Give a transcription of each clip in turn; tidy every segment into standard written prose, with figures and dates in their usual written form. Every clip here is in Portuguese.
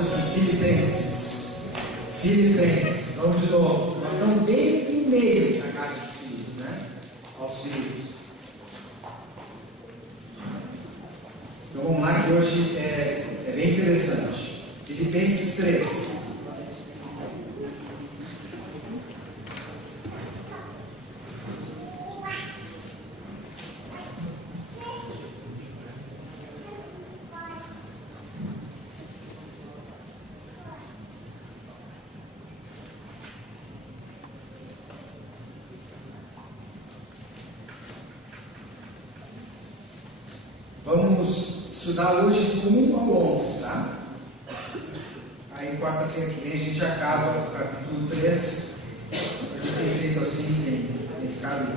diz assim, Filipenses. Filipenses, vamos de novo. Nós estamos bem no meio da carta de Filhos, né? Aos Filhos. Então vamos lá, que hoje é bem interessante. Filipenses 3. Vamos estudar hoje do 1 ao 11, tá? Aí quarta-feira que vem a gente acaba o capítulo 3. A gente tem feito assim, tem ficado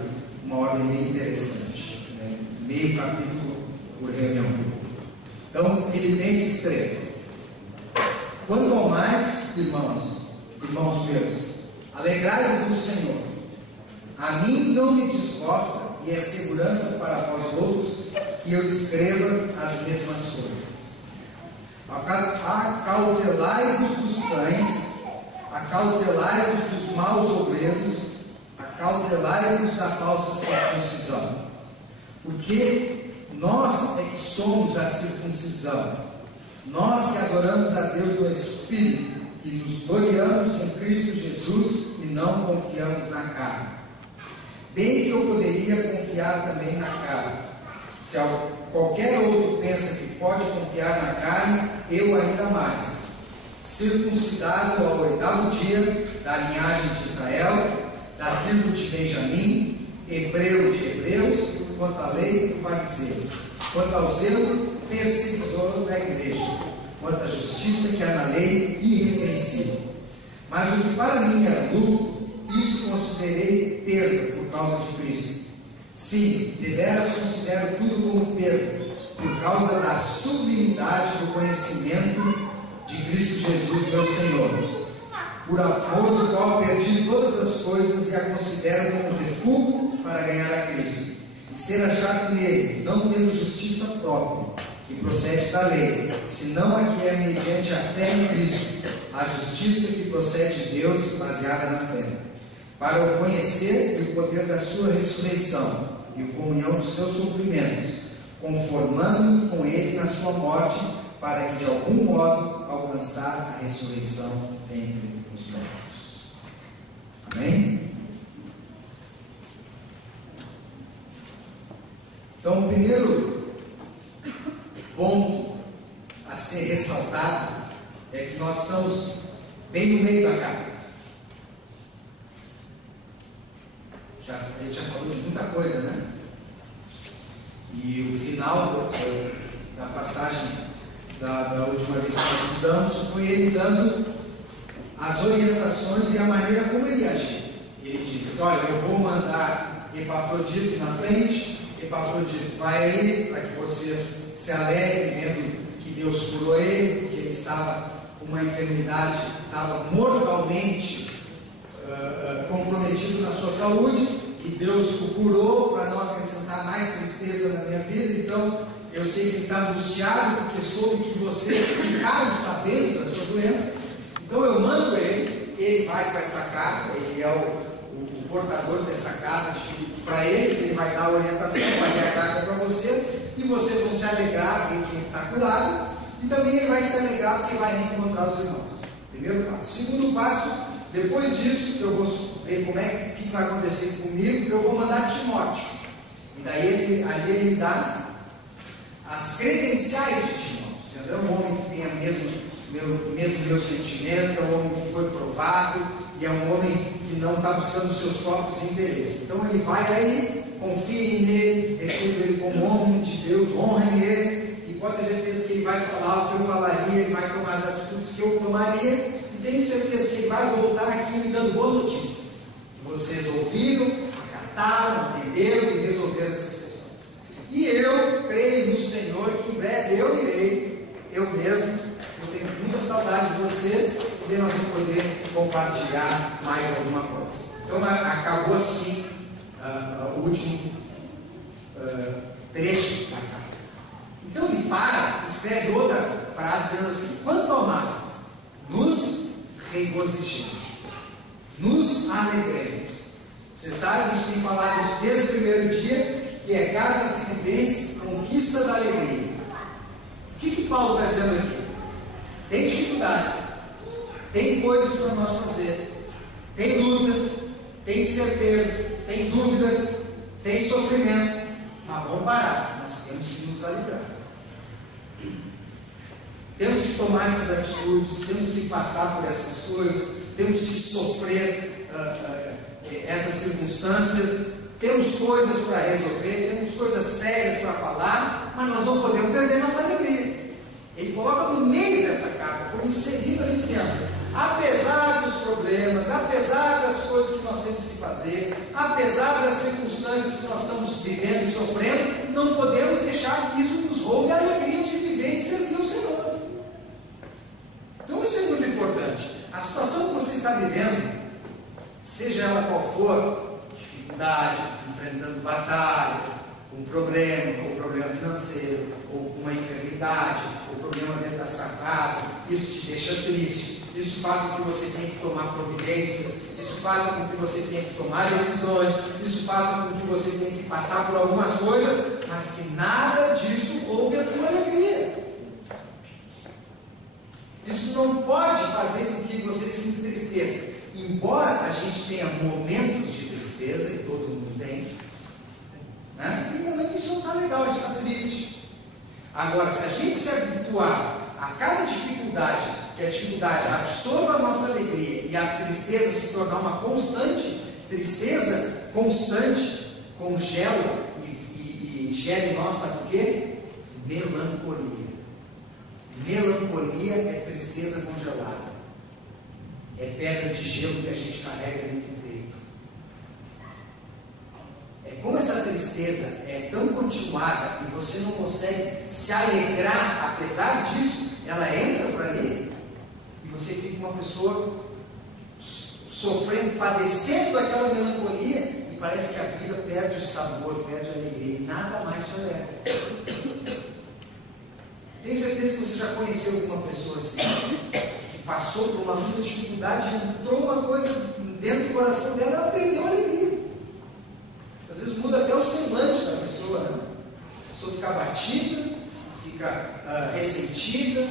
uma ordem bem interessante, né? Meio capítulo por reunião. Então, Filipenses 3. Quanto ao mais, irmãos meus, alegrai-vos no Senhor. A mim não me desgosta e é segurança para vós outros que eu escreva as mesmas coisas. Acautelai-vos dos cães, acautelai-vos dos maus obreiros, acautelai-vos da falsa circuncisão. Porque nós é que somos a circuncisão, nós que adoramos a Deus no Espírito e nos gloriamos em Cristo Jesus e não confiamos na carne. Bem que eu poderia confiar também na carne. Se qualquer outro pensa que pode confiar na carne, eu ainda mais. Circuncidado ao 8º dia, da linhagem de Israel, da tribo de Benjamim, hebreu de hebreus, quanto à lei, fariseu, quanto ao zelo, perseguidor da igreja, quanto à justiça que há na lei, irrepreensível. Mas o que para mim era lucro, isso considerei perda por causa de Cristo. Sim, deveras considero tudo como perda, por causa da sublimidade do conhecimento de Cristo Jesus, meu Senhor, por amor do qual perdi todas as coisas e a considero como refúgio para ganhar a Cristo, e ser achado nele, não tendo justiça própria, que procede da lei, senão a que é mediante a fé em Cristo, a justiça que procede de Deus, baseada na fé, para o conhecer e o poder da sua ressurreição e a comunhão dos seus sofrimentos, conformando-me com ele na sua morte, para que de algum modo alcançar a ressurreição dentre os mortos. Amém? Então, o primeiro ponto a ser ressaltado é que nós estamos bem no meio da carta. A gente já falou de muita coisa, né? E o final da passagem da última vez que nós estudamos foi ele dando as orientações e a maneira como ele agiu. Ele disse: olha, eu vou mandar Epafrodito na frente. Epafrodito vai aí para que vocês se alegrem vendo que Deus curou ele, que ele estava com uma enfermidade, estava mortalmente comprometido na sua saúde, e Deus o curou para não acrescentar mais tristeza na minha vida. Então eu sei que ele está angustiado porque soube que vocês ficaram sabendo da sua doença, então eu mando ele vai com essa carta, ele é o portador dessa carta para eles, ele vai dar a orientação, vai dar a carta para vocês, e vocês vão se alegrar ver que ele está curado, e também ele vai se alegrar porque vai reencontrar os irmãos. Primeiro passo. Segundo passo, depois disso, eu vou ver como que vai acontecer comigo, eu vou mandar Timóteo. E daí ali ele dá as credenciais de Timóteo, dizendo: é um homem que tem mesmo meu sentimento, é um homem que foi provado, e é um homem que não está buscando os seus próprios interesses. Então ele vai aí, confie nele, receba ele como homem de Deus, honre ele, e pode ter certeza que ele vai falar o que eu falaria, ele vai tomar as atitudes que eu tomaria, e tenho certeza que ele vai voltar aqui me dando boas notícias, que vocês ouviram, acataram, atenderam e resolveram essas questões. E eu creio no Senhor que em breve eu irei, eu mesmo, eu tenho muita saudade de vocês, e nós vamos poder compartilhar mais alguma coisa. Então acabou assim o último trecho da carta. Então ele escreve outra frase dizendo assim: quanto ao mais, nos regozijemos, nos alegremos. Você sabe, a gente tem falado isso desde o primeiro dia, que é carta a Filipenses, conquista da alegria. O que Paulo está dizendo aqui? Tem dificuldades, tem coisas para nós fazer, tem lutas, tem incertezas, tem dúvidas, tem sofrimento, mas vamos parar, nós temos que nos alegrar. Temos que tomar essas atitudes, temos que passar por essas coisas, temos que sofrer essas circunstâncias, temos coisas para resolver, temos coisas sérias para falar, mas nós não podemos perder nossa alegria. Ele coloca no meio dessa carta, como inserindo ali, dizendo: apesar dos problemas, apesar das coisas que nós temos que fazer, apesar das circunstâncias que nós estamos vivendo e sofrendo, não podemos deixar que isso nos roube a alegria de viver e de servir o Senhor. Então isso é muito importante. A situação que você está vivendo, seja ela qual for, dificuldade, enfrentando batalha, um problema financeiro, ou uma enfermidade, ou problema dentro da sua casa, isso te deixa triste, isso faz com que você tenha que tomar providências, isso faz com que você tenha que tomar decisões, isso faz com que você tenha que passar por algumas coisas, mas que nada disso roube a tua alegria. Isso não pode fazer com que você se entristeça. Embora a gente tenha momentos de tristeza, e todo mundo tem, né? Tem momentos que a gente não está legal, a gente está triste. Agora, se a gente se habituar a cada dificuldade, que a dificuldade absorva a nossa alegria e a tristeza se tornar uma constante, tristeza constante congela e gera em nós, sabe o quê? Melancolia. Melancolia é tristeza congelada. É pedra de gelo que a gente carrega dentro do peito. É como essa tristeza é tão continuada e você não consegue se alegrar, apesar disso, ela entra por ali e você fica uma pessoa sofrendo, padecendo daquela melancolia e parece que a vida perde o sabor, perde a alegria e nada mais te alegra. Tenho certeza que você já conheceu alguma pessoa assim, que passou por uma muita dificuldade, entrou uma coisa dentro do coração dela, ela perdeu a alegria. Às vezes muda até o semblante da pessoa, né? A pessoa fica abatida, fica ressentida,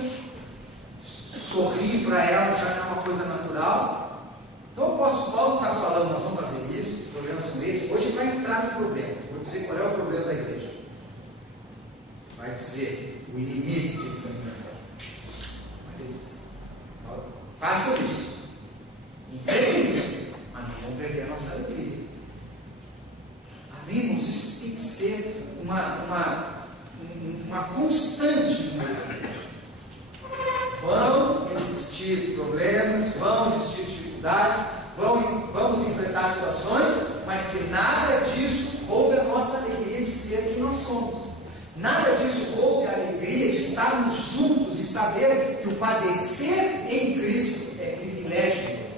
sorrir para ela já não é uma coisa natural. Então o apóstolo Paulo está falando, nós vamos fazer isso, os problemas são esses. Hoje ele vai entrar no problema, vou dizer qual é o problema da igreja. Vai dizer o inimigo que eles estão enfrentando. Mas ele diz: façam isso, enfrentem isso, mas não vão perder a nossa alegria. Amém, irmãos? Isso tem que ser uma constante no meio da igreja. Vão existir problemas, vão existir dificuldades, vamos enfrentar situações, mas que nada disso roube a nossa alegria de ser quem nós somos. Nada disso roube a alegria de estarmos juntos e saber que o padecer em Cristo é privilégio de Deus.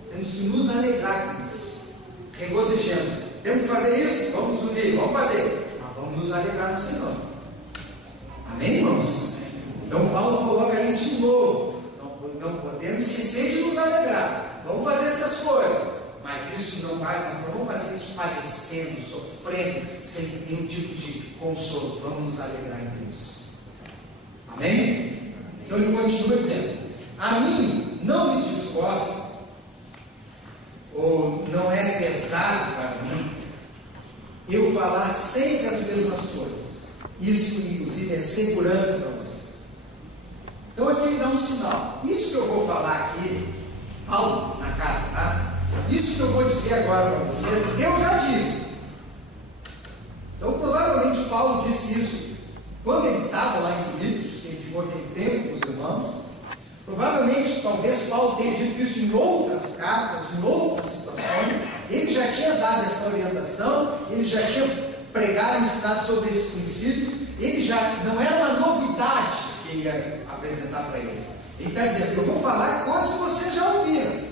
Nós temos que nos alegrar com isso. Regozijemos. Temos que fazer isso? Vamos nos unir, vamos fazer. Mas vamos nos alegrar no Senhor. Amém, irmãos? Então Paulo coloca aí de novo. Não podemos esquecer de nos alegrar. Vamos fazer essas coisas. Mas isso não vai, nós não vamos fazer isso padecendo, sofrendo, sem nenhum tipo de consolo. Vamos nos alegrar em Deus. Amém? Então ele continua dizendo: a mim não me desgosta, ou não é pesado para mim, eu falar sempre as mesmas coisas. Isso, inclusive, é segurança para vocês. Então aqui ele dá um sinal. Isso que eu vou falar aqui, Paulo, na carta, tá? Isso que eu vou dizer agora para vocês, eu já disse. Então provavelmente Paulo disse isso quando ele estava lá em Filipos, que ele ficou aquele tempo com os irmãos. Provavelmente, talvez Paulo tenha dito isso em outras cartas, em outras situações. Ele já tinha dado essa orientação, ele já tinha pregado e ensinado sobre esses princípios. Ele já não era uma novidade que ele ia apresentar para eles. Ele está dizendo: eu vou falar coisas que vocês já ouviram.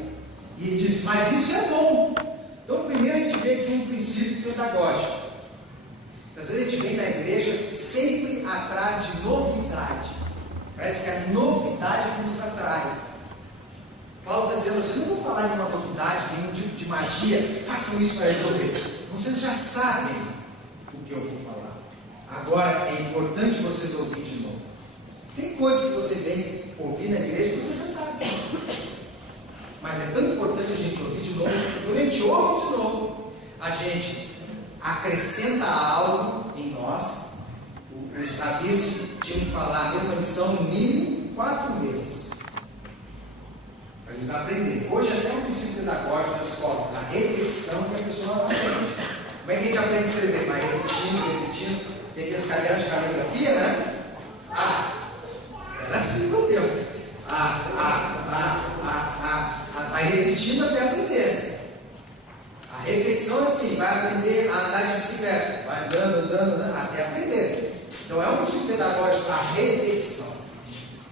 E ele diz: mas isso é bom. Então primeiro a gente vê aqui um princípio pedagógico. Às vezes a gente vem na igreja sempre atrás de novidade. Parece que a novidade que nos atrai. Paulo está dizendo assim: não vou falar nenhuma novidade, nenhum tipo de magia, façam isso para resolver. Vocês já sabem o que eu vou falar. Agora é importante vocês ouvir de novo. Tem coisas que você vem ouvir na igreja que você já sabe. Mas é tão importante a gente ouvir de novo, porque quando a gente ouve de novo, a gente acrescenta algo em nós. Os rabis tinham que falar a mesma lição no mínimo 4 vezes, para eles aprenderem. Hoje até um princípio pedagógico das escolas, da repetição, que a pessoa não aprende. Como é que a gente aprende a escrever? Vai repetindo. Tem aqueles cadernos de caligrafia, né? Era assim no tempo. Vai repetindo até aprender. A repetição é assim: vai aprender a andar de bicicleta, vai andando, até aprender. Então é um princípio pedagógico, a repetição.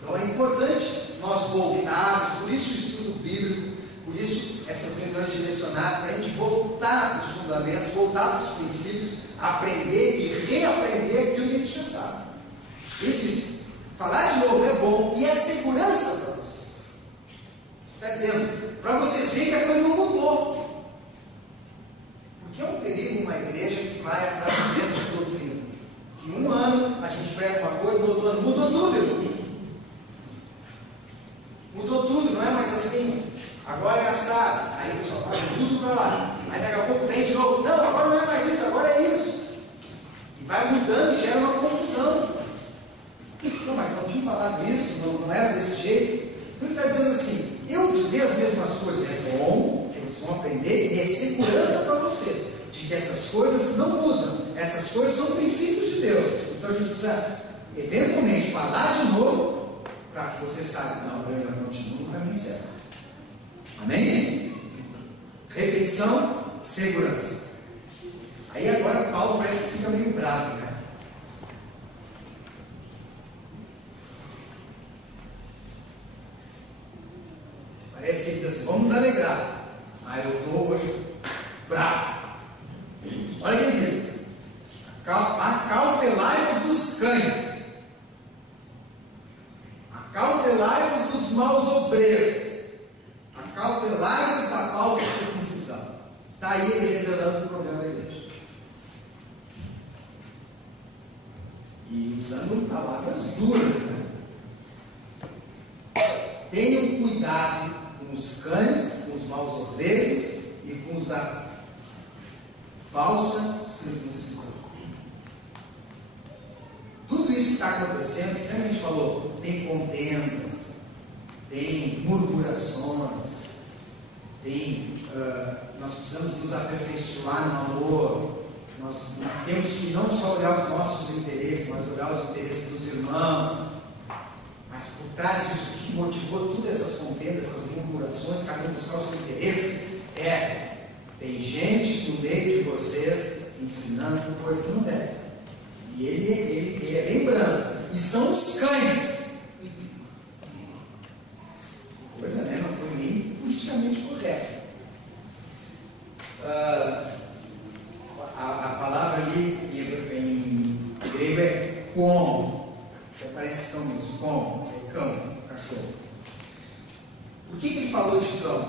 Então é importante nós voltarmos, por isso o estudo bíblico, por isso essas reuniões de lecionário, para a gente voltar para os fundamentos, voltar para os princípios, aprender e reaprender aquilo que a gente já sabe. Ele disse: falar de novo é bom e é segurança para vocês. Está dizendo, para vocês verem que a coisa não mudou. Porque é um perigo uma igreja que vai atrás de dentro de doutrina. Que um ano a gente prega uma coisa, no outro ano mudou tudo, irmão. Mudou tudo, não é mais assim. Agora é assado. Aí o pessoal vai tudo para lá. Aí daqui a pouco vem de novo. Não, agora não é mais isso, agora é isso. E vai mudando e gera uma confusão. Não, mas não tinha falado isso, não era desse jeito. Então ele está dizendo assim: eu dizer as mesmas coisas é bom, que vocês vão aprender, e é segurança para vocês, de que essas coisas não mudam. Essas coisas são princípios de Deus. Então a gente precisa, eventualmente, falar de novo, para que você saiba, não, eu ainda continuo no caminho certo. Amém? Repetição, segurança. Aí agora Paulo parece que fica meio bravo, né? Parece que ele diz assim: vamos alegrar. Mas eu estou hoje bravo. Olha o que ele diz: acautelai-vos dos cães, acautelai-vos dos maus obreiros, acautelai-vos da falsa circuncisão. Está aí ele revelando o problema da igreja. E usando palavras duras, né? Tenham cuidado com os cães, com os maus obreiros e com os da falsa circuncisão. Tudo isso que está acontecendo, sempre a gente falou, tem contendas, tem murmurações, nós precisamos nos aperfeiçoar no amor. Nós temos que não só olhar os nossos interesses, mas olhar os interesses dos irmãos. Mas por trás disso, o que motivou todas essas contendas, essas murmurações, cada um buscar o seu interesse, tem gente no meio de vocês ensinando coisa que não deve. E ele é bem branco. E são os cães. Coisa, né? Não foi nem politicamente correta. A palavra ali em grego é como, que parece cão mesmo, como, é cão, cachorro. Por que ele falou de cão?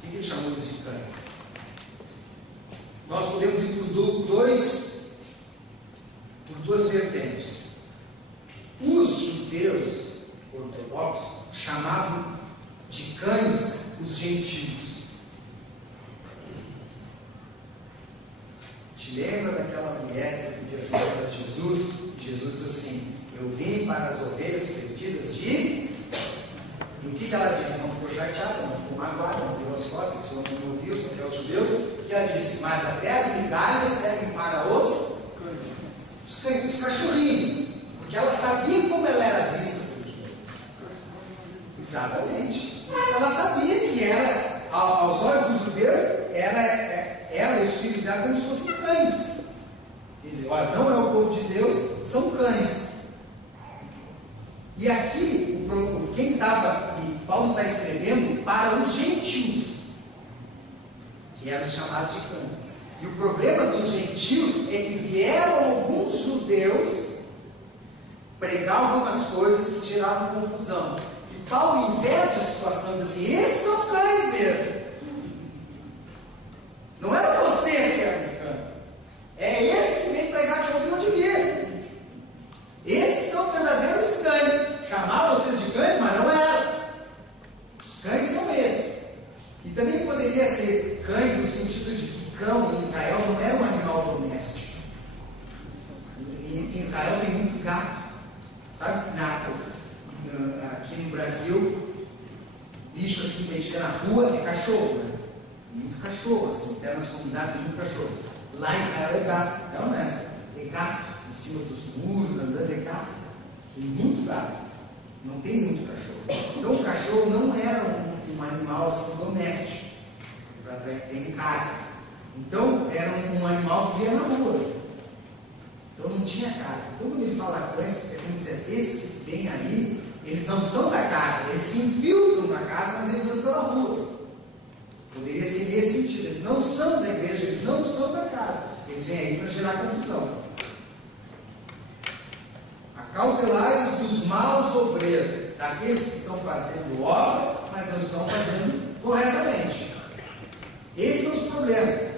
Por que ele chamou isso de cães? Nós podemos ir por duas vertentes. Os judeus ortodoxos chamavam de cães os gentios. Te lembra daquela mulher que pediu ajuda para Jesus? Jesus diz assim: eu vim para as ovelhas perdidas de... E o que ela disse? Não ficou chateada, não ficou magoada, não virou as costas, esse homem não ouviu, só que é os judeus. E ela disse: mas até as migalhas servem para os cachorrinhos. Porque ela sabia como ela era vista pelos judeus. Exatamente. Ela sabia que ela, aos olhos do judeu, ela e os filhos dela como se fossem cães. Dizem: olha, não é o povo de Deus, são cães. E aqui, quem estava, e Paulo está escrevendo para os gentios, que eram chamados de cães. E o problema dos gentios é que vieram alguns judeus pregar algumas coisas que geravam confusão. E Paulo inverte a situação e diz assim: esses são cães mesmo. Não eram vocês que eram os cães. É esse que vem pregar que eu não devia. Esses são os verdadeiros cães. Chamavam vocês de cães, mas não eram. Os cães são esses. E também poderia ser cães no sentido de que cão em Israel não era um animal doméstico. Em Israel tem muito gato. Sabe? Aqui no Brasil, bicho assim que a gente vê na rua é cachorro, né? Muito cachorro, assim, até nas comunidades tem muito cachorro. Lá em Israel é gato, não é? É gato, em cima dos muros, andando, é gato. Tem muito gato, não tem muito cachorro. Então o cachorro não era um animal assim, doméstico, para ter em casa. Então era um animal que via na rua. Então não tinha casa. Então quando ele fala com isso, é como se esses que vêm aí, eles não são da casa, eles se infiltram na casa, mas eles andam pela rua. Poderia ser nesse sentido. Eles não são da igreja, eles não são da casa. Eles vêm aí para gerar confusão. Acautelai-vos dos maus obreiros, daqueles que estão fazendo obra, mas não estão fazendo corretamente. Esses são os problemas.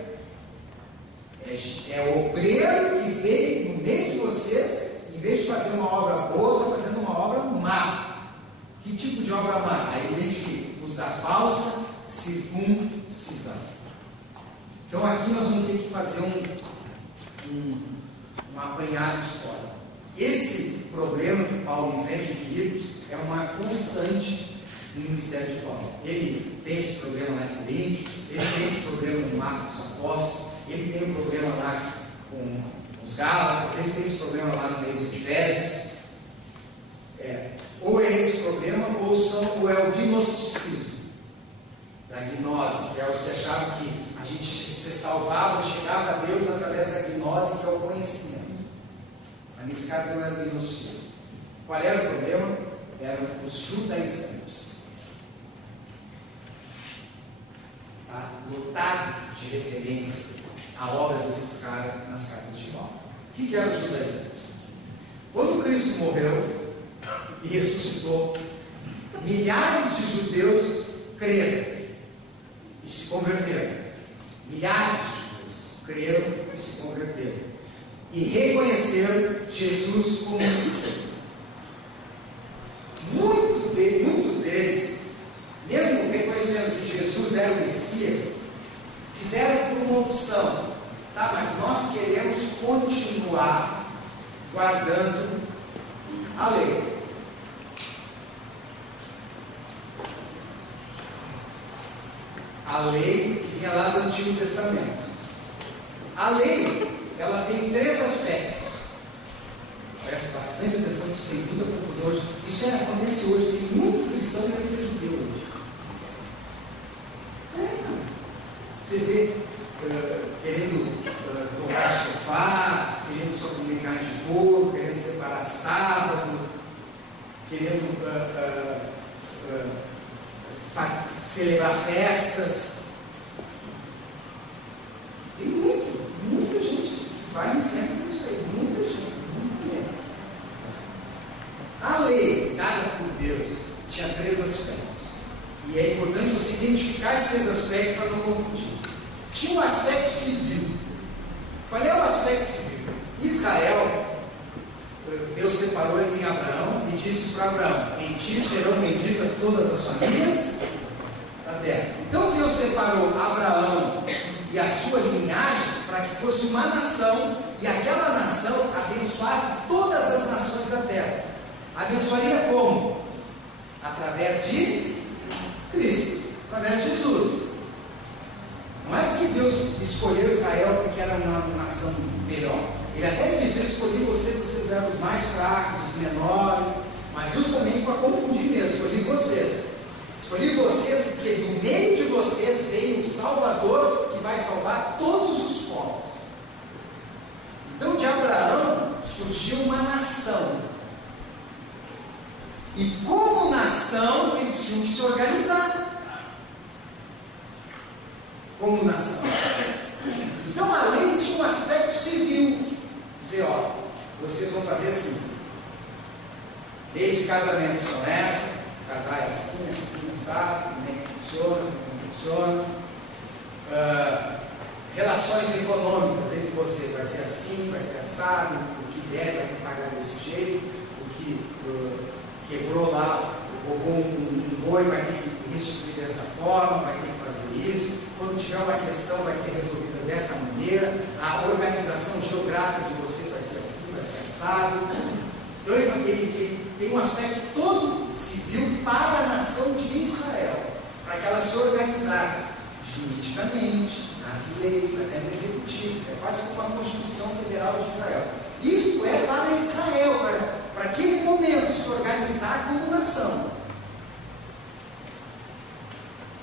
É o obreiro que veio no meio de vocês, em vez de fazer uma obra boa, está fazendo uma obra má. Que tipo de obra má? Aí identifica os da falsa circuncisão. Então aqui nós vamos ter que fazer um apanhado histórico. Esse problema que Paulo enfrenta em Filipos é uma constante no ministério de Paulo. Ele tem esse problema lá em Coríntios, ele tem esse problema no Atos dos Apóstolos, ele tem um problema lá com os Gálatas, ele tem esse problema lá no meio dos Efésios. Ou é esse problema, ou é o gnosticismo, da gnose, que é os que achavam que a gente se salvava, chegava a Deus através da gnose, que é o conhecimento. Mas nesse caso não era o gnosticismo. Qual era o problema? Eram os judaizantes. Tá? Lotado de referências à obra desses caras nas cartas de Paulo. O que eram os judaizantes? Quando Cristo morreu e ressuscitou, milhares de judeus creram e se converteram. Milhares de judeus creram e se converteram. E reconheceram Jesus como Messias. Muito deles, mesmo reconhecendo que Jesus era o Messias, fizeram por uma opção. Tá, mas nós queremos continuar guardando a lei. A lei que vinha lá do Antigo Testamento. A lei, ela tem 3 aspectos. Preste bastante atenção, isso tem muita confusão hoje. Isso acontece hoje, tem muito cristão que quer ser judeu hoje. Você vê querendo tocar chofar, querendo só comer carne de porco, querendo separar sábado, querendo celebrar festas. Tem muita gente que vai nos templos com isso aí, muita gente, muita gente. A lei dada por Deus tinha 3 aspectos. E é importante você identificar esses 3 aspectos para não confundir. Tinha um aspecto civil. Qual é o aspecto civil? Israel, Deus separou ele em Abraão e disse para Abraão: em ti serão benditas todas as famílias da terra. Então Deus separou Abraão e a sua linhagem para que fosse uma nação, e aquela nação abençoasse todas as nações da terra. Abençoaria como? Através de Cristo, através de Jesus. Não é porque Deus escolheu Israel porque era uma nação melhor. Ele até disse: eu escolhi vocês eram os mais fracos, os menores, mas justamente para confundir mesmo. Escolhi vocês. Escolhi vocês porque do meio de vocês veio o Salvador que vai salvar todos os povos. Então de Abraão surgiu uma nação. E como nação eles tinham que se organizar. Como nação. Então a lei tinha um aspecto civil. Dizer, ó, vocês vão fazer assim. Leis de casamento são essas, casar é assim, assim, assado, como é que funciona, como não funciona. Relações econômicas entre vocês, vai ser assim, vai ser assado, o que der vai ter que pagar desse jeito, o que quebrou lá, roubou um boi vai ter que restituir dessa forma, vai ter que fazer isso. Quando tiver uma questão vai ser resolvida dessa maneira, a organização geográfica de vocês vai ser assim, vai ser assado. Então ele tem um aspecto todo civil para a nação de Israel, para que ela se organizasse juridicamente, nas leis, até no executivo. É quase como uma Constituição Federal de Israel. Isso é para Israel, para aquele momento se organizar como nação.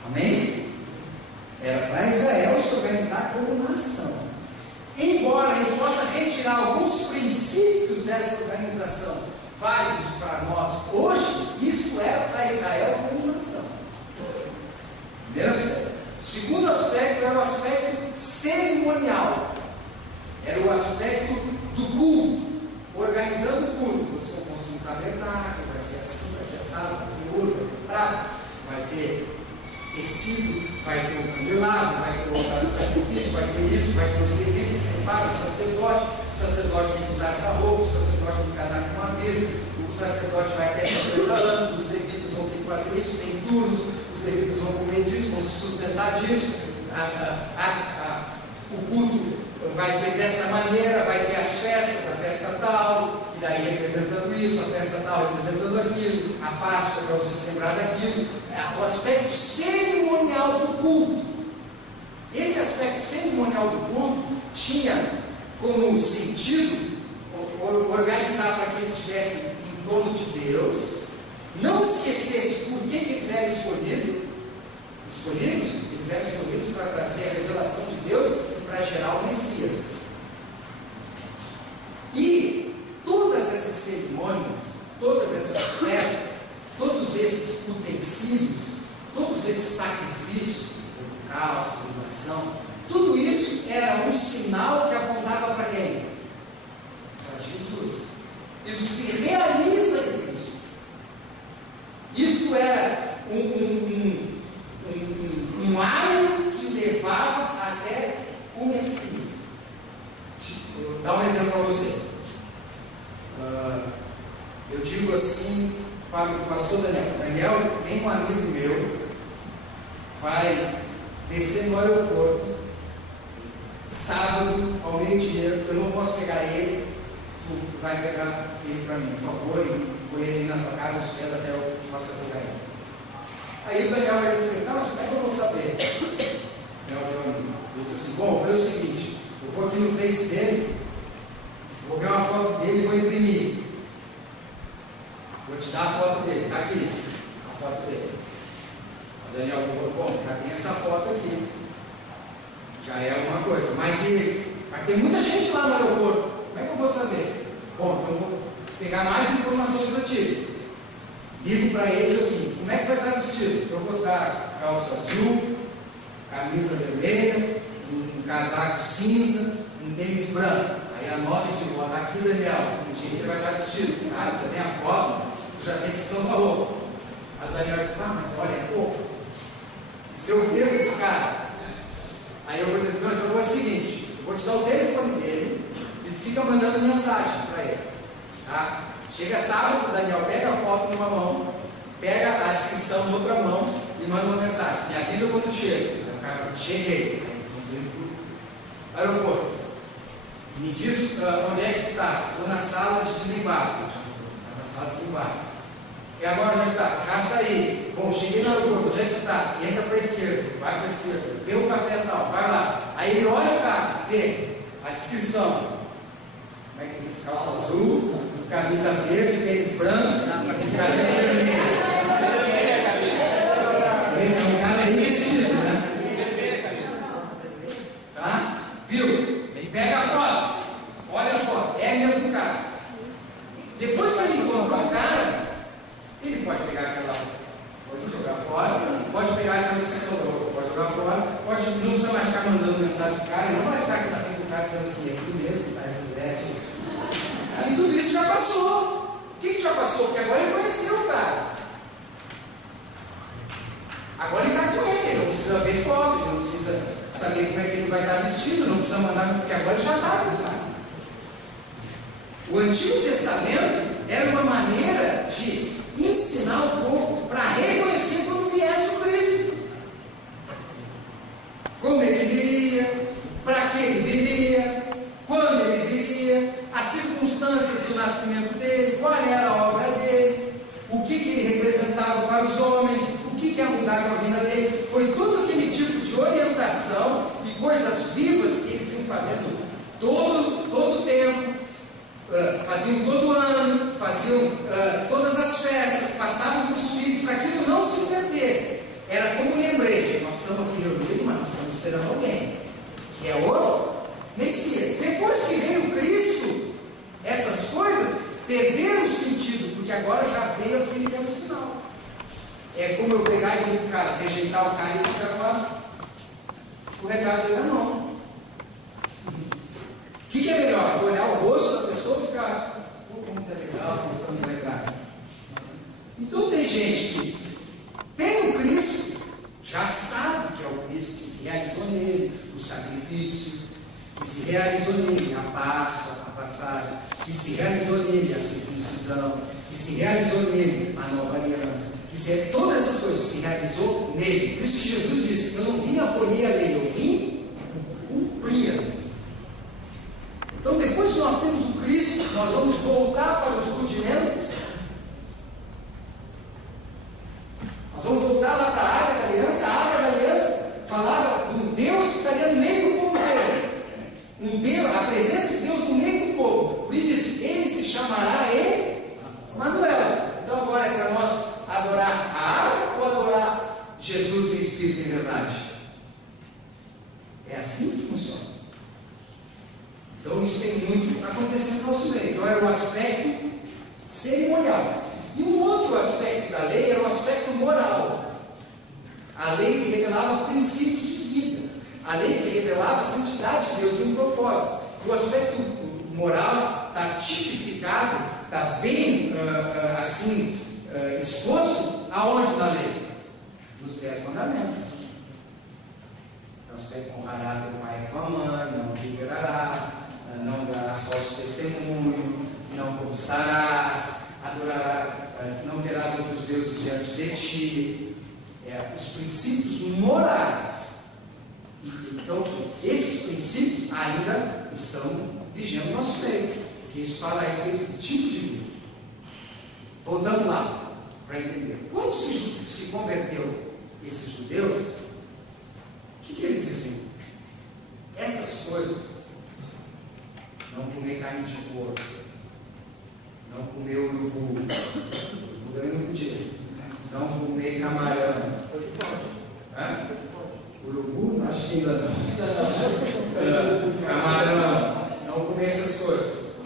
Amém? Era para Israel se organizar como nação. Embora a gente possa retirar alguns princípios dessa organização válidos para nós hoje, isso era para Israel como nação. Primeiro aspecto. O segundo aspecto era o aspecto cerimonial. Era o aspecto do culto. Organizando o culto. Você vai construir um tabernáculo, vai ser assim, vai ser assado, vai ter ouro, vai ter prata, vai ter tecido, vai ter o candelabro, vai ter o altar do sacrifício, vai ter isso, vai ter os levitas, separa o sacerdote tem que usar essa roupa, o sacerdote tem que casar com uma virgem, o sacerdote vai ter 50 anos, os levitas vão ter que fazer isso, tem turnos, os levitas vão comer disso, vão se sustentar disso, o culto vai ser dessa maneira, vai ter as festas, a festa tal, e daí representando isso, a festa tal representando aquilo, a Páscoa para você se lembrar daquilo, o aspecto cerimonial do culto. Esse aspecto cerimonial do culto tinha como sentido organizar para que eles estivessem em torno de Deus, não esquecesse por que eles eram escolhidos, eles eram escolhidos para trazer a revelação de Deus e para gerar o Messias. E todas essas cerimônias, todas essas festas, todos esses utensílios, todos esses sacrifícios, holocausto, doação, tudo isso era um sinal que apontava para quem? Para Jesus. Isso se realiza em Cristo. Isso era um aio que levava até o Messias. Vou dar um exemplo para você. Eu digo assim para o pastor Daniel, vem um amigo meu, vai descer no aeroporto, sábado ao meio-dia, eu não posso pegar ele, tu vai pegar ele para mim, por favor, e põe ele na tua casa, hospeda até eu possa pegar ele. Aí o Daniel vai dizer, mas como é que eu vou saber? Eu disse assim, bom, vou fazer o seguinte, eu vou aqui no Face dele, vou ver uma foto dele e vou imprimir. Vou te dar a foto dele, está aqui, a foto dele. O Daniel falou, bom, já tem essa foto aqui. Já é alguma coisa, mas vai ter muita gente lá no aeroporto, como é que eu vou saber? Bom, então eu vou pegar mais informações para ti. Ligo para ele assim, como é que vai estar vestido? Eu vou botar calça azul, camisa vermelha, um casaco cinza, um tênis branco. Aí anota e digo, aqui Daniel, um dia ele vai estar vestido. Cara, já tem a foto, tu já tem sessão da roupa. Aí o Daniel disse, mas olha, é pouco. Se eu ver esse cara, aí eu vou dizer, não, então é o seguinte, eu vou te dar o telefone dele e tu fica mandando mensagem para ele. Tá? Chega sábado, o Daniel pega a foto numa mão, pega a descrição na outra mão e manda uma mensagem. Me avisa quando chega. Aí o cara diz, cheguei. Aí aeroporto. Me diz onde é que tu está? Estou na sala de desembarque. Está na sala de desembarque. E agora onde é que está? Já saí. Bom, cheguei no aeroporto. Onde é que tu está? Entra para a esquerda. Vai para a esquerda. Vê o café tal. Vai lá. Aí ele olha o cara, vê a descrição. Como é que diz? Calça azul, camisa verde, tênis branco, camisa vermelha. É um cara bem vestido, né? Tá? Viu? Pega a foto. Olha a foto. É mesmo o cara. Depois que ele encontrou o cara, ele pode pegar aquela, pode jogar fora, pode pegar aquela descrição da roupa, pode jogar fora, não precisa mais ficar mandando mensagem pro cara, ele não vai ficar aqui na frente do cara dizendo assim, é tudo mesmo, tá? E tudo isso já passou. O que já passou? Porque agora ele conheceu o cara. Agora ele está com ele não precisa ver foto, ele não precisa saber como é que ele vai estar vestido, não precisa mandar, porque agora ele já está com o cara. O Antigo Testamento era uma maneira de ensinar o povo para reconhecer quando viesse o Cristo. Como ele viria, para que ele viria, quando ele viria, as circunstâncias do nascimento dele, qual era a obra dele, o que ele representava para os homens, o que ia mudar com a vida dele. Foi todo aquele tipo de orientação e coisas vivas que eles iam fazendo todo o tempo. Faziam todo ano, faziam todas as festas, passavam para os filhos, para aquilo não se perder. Era como um lembrete: nós estamos aqui reunidos, mas nós estamos esperando alguém, que é o Messias. Depois que veio Cristo, essas coisas perderam o sentido, porque agora já veio aquele que é o sinal. É como eu pegar e dizer para o cara, rejeitar o cara e ele ficar com o recado dele na mão. O que é melhor? Olhar o rosto da pessoa e ficar, como está legal, conversando com recado. Então tem gente que tem o Cristo, já sabe que é o Cristo, que se realizou nele, o sacrifício, que se realizou nele a Páscoa, a passagem, que se realizou nele a circuncisão, que se realizou nele a nova aliança, que todas essas coisas se realizou nele. Por isso que Jesus disse: eu não vim abolir a lei, eu vim cumprir a lei. Então, depois que nós temos o Cristo, nós vamos voltar para os rudimentos. Nós vamos voltar lá para a Arca da Aliança. A Arca da Aliança falava de um Deus que estaria no meio do povo dele. A presença de Deus no meio do povo. Por isso disse: ele se chamará Emanuel. Então agora é para nós adorar a Arca ou adorar Jesus em espírito e verdade? É assim que funciona. Então isso tem muito acontecendo no nosso meio. Então era o aspecto cerimonial. E um outro aspecto da lei era o aspecto moral. A lei que revelava princípios de vida. A lei que revelava a santidade de Deus e um propósito. E o aspecto moral está tipificado, está bem exposto aonde na lei? Nos 10 mandamentos. Então você honrará teu pai e tua mãe, não adulterarás, não darás falso testemunho, não cobiçarás, adorarás, não terás outros deuses diante de ti. Os princípios morais. Então, esses princípios ainda estão vigiando o nosso meio, porque isso fala a respeito do tipo de vida. Voltando lá, para entender. Quando se converteu esses judeus, o que eles diziam? Essas coisas: não comer carne de porco, não comer urubu também não podia, não comer camarão. Urubu? Acho que ainda não. Camarão, não comer essas coisas.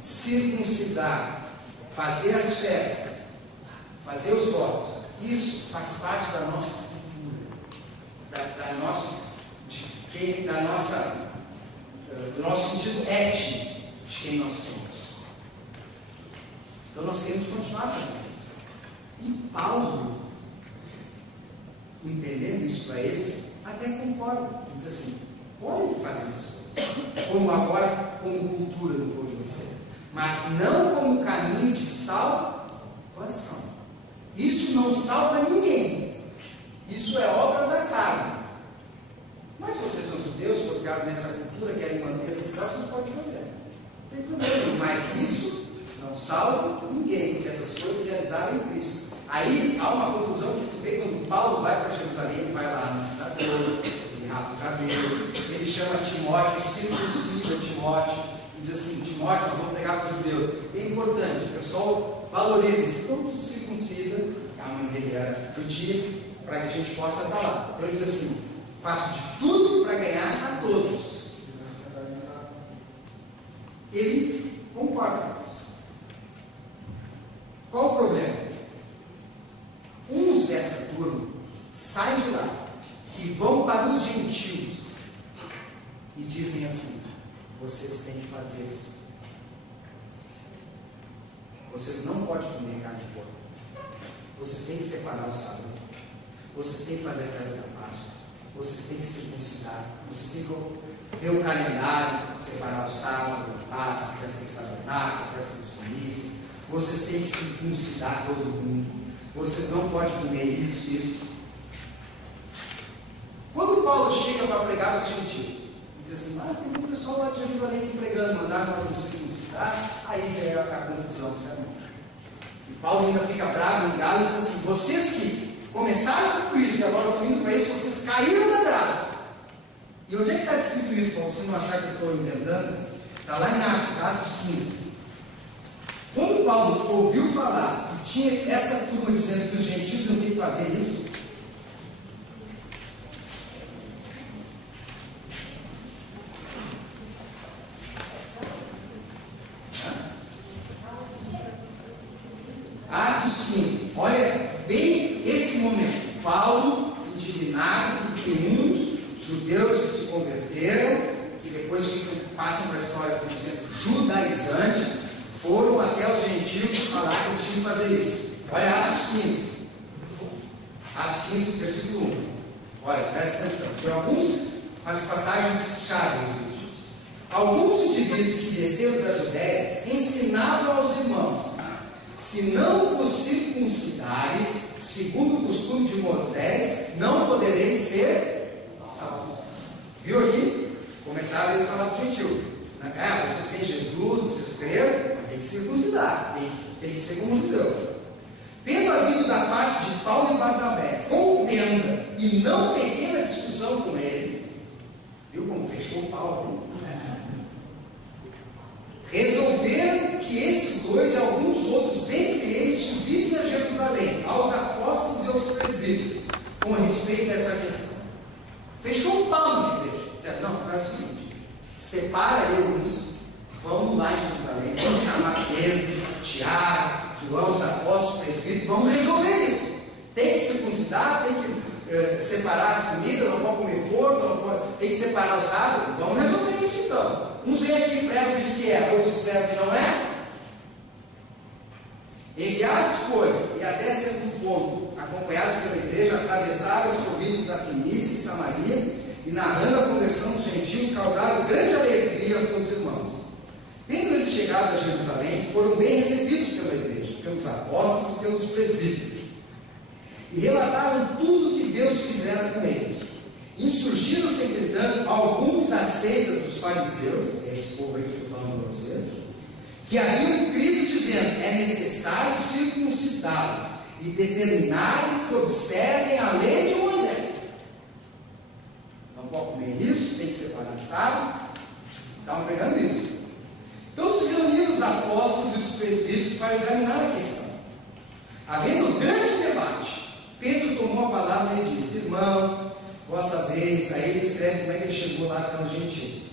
Circuncidar, fazer as festas, fazer os votos, isso faz parte da nossa do nosso sentido étnico de quem nós somos. Então nós queremos continuar fazendo isso. E Paulo, entendendo isso para eles, até concorda. Ele diz assim: pode fazer essas coisas, como agora, como cultura do povo de vocês, mas não como caminho de salvação. Isso não salva ninguém. Isso é obra da carne. Mas se vocês são judeus, foram criados nessa cultura, querem manter essas coisas, vocês podem fazer. Não tem problema. Mas isso não salva ninguém, porque essas coisas se realizaram em Cristo. Aí há uma confusão que tu vê quando Paulo vai para Jerusalém, ele vai lá na sinagoga, ele rapa o cabelo, ele chama Timóteo, circuncida Timóteo, e diz assim: Timóteo, nós vamos pregar para os judeus. É importante, o pessoal valoriza isso. Então tudo circuncida, a mãe dele era judia, para que a gente possa estar lá. Então ele diz assim: faço de tudo para ganhar a todos. Ele concorda com isso. Qual o problema? Uns dessa turma saem de lá e vão para os gentios e dizem assim: vocês têm que fazer isso. vocês não podem comer carne de porco. Vocês têm que separar o sábado. Vocês têm que fazer a festa da Páscoa. Vocês têm que circuncidar. Vocês têm que ver o calendário, separar o sábado, a Páscoa, a festa dos tabernáculos, a festa das primícias. Vocês têm que circuncidar todo mundo. Vocês não podem comer isso. Quando Paulo chega para pregar para os gentios, diz assim: tem um pessoal lá de Jerusalém pregando, mandar nós nos circuncidar, aí vem a confusão, sabe? E Paulo ainda fica bravo, irado, e diz assim: vocês que começaram com Cristo e agora estão indo para isso, vocês caíram da graça. E onde é que está escrito isso, para você não achar que eu estou inventando? Está lá em Atos 15. Quando Paulo ouviu falar que tinha essa turma dizendo que os gentios não tinham que fazer isso, Atos 15, olha bem esse momento. Paulo, indignado, porque uns judeus que se converteram, que depois passam para a história como sendo judaizantes, foram até os gentios falar que eles tinham que fazer isso. Olha Atos 15. Atos 15, versículo 1. Olha, presta atenção. Tem as passagens chaves do Jesus. Alguns indivíduos que desceram da Judéia ensinavam aos irmãos: se não vos circuncidares, segundo o costume de Moisés, não podereis ser salvos. Viu aqui? Começaram eles a falar para o gentil: vocês têm Jesus, vocês creram, tem que circuncidar, tem que ser como um judeu. Tendo havido da parte de Paulo e Barnabé contenda e não pequena discussão com eles, viu como fechou Paulo? Resolveram que esses dois e alguns outros dentre eles subissem a Jerusalém, aos apóstolos e aos presbíteros, com respeito a essa questão. Fechou Paulo de igreja. Disseram: não, faz o seguinte, separa eles, vamos lá em Jerusalém, vamos chamar Pedro, Tiago, João, os apóstolos, presbíteros, vamos resolver isso. Tem que circuncidar, tem que separar as comidas, não pode comer porco, tem que separar o sábado. Vamos resolver isso então. Uns vêm aqui e pregam, diz que é, outros pregam que não é. Enviados, pois, e até certo ponto, acompanhados pela igreja, atravessaram as províncias da Fenícia e Samaria, e narrando a conversão dos gentios, causaram grande alegria aos seus irmãos. Tendo eles chegado a Jerusalém, foram bem recebidos pela igreja, pelos apóstolos e pelos presbíteros, e relataram tudo o que Deus fizera com eles. Insurgiram-se, entretanto, alguns da seita dos fariseus, esse povo aí que eu estou falando para vocês, que haviam crido, dizendo: é necessário circuncidá-los e determinar-lhes que observem a lei de Moisés. Não pode comer isso, tem que separar sábado. Estavam pregando isso. Então se reuniram os apóstolos e os presbíteros para examinar a questão. Havendo grande debate, Pedro tomou a palavra e disse: irmãos, vossa vez. Aí ele escreve como é que ele chegou lá para os gentios.